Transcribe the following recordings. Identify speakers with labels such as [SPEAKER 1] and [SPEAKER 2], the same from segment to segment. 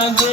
[SPEAKER 1] Mother.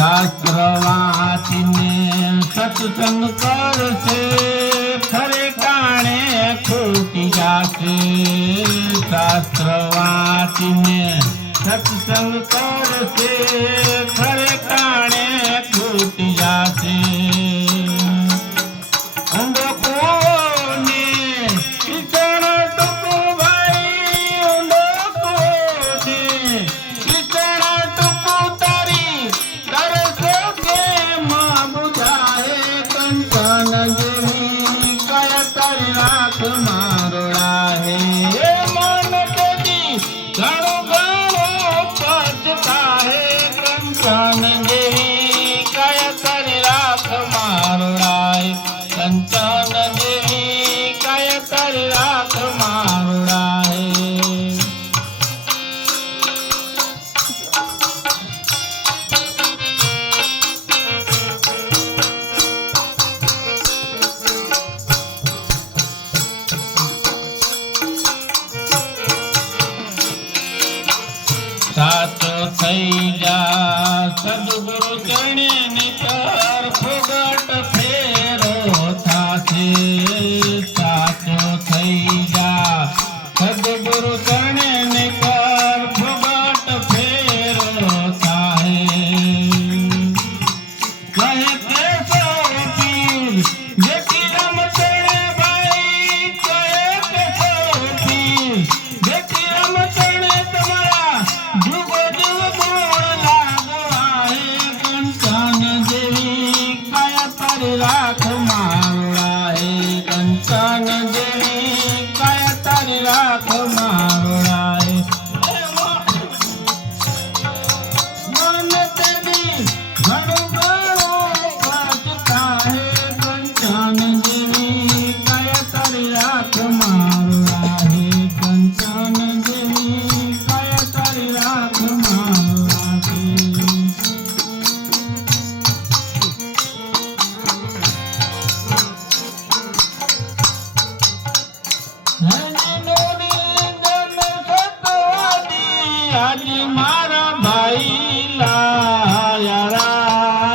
[SPEAKER 1] શાસ્ત્ર વાંચીને સત્સંગ કરશે ખરે કાણે ખોટી જાશે. શાસ્ત્ર વાંચીને સત્સંગ કરશે है થઈ જા સદગુરુ ચરણે નિતાર ફોગટ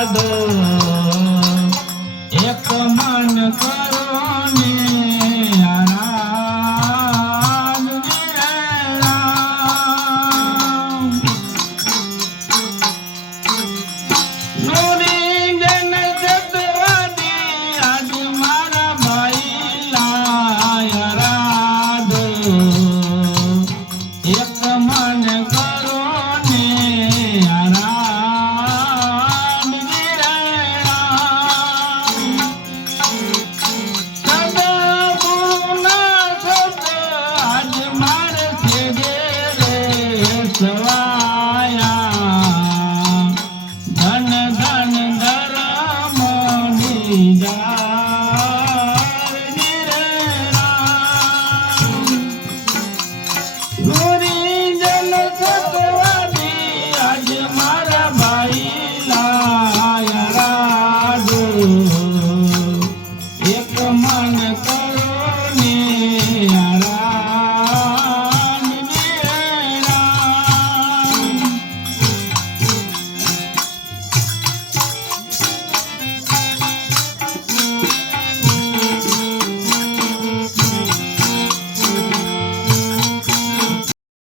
[SPEAKER 1] ಮಾಧವ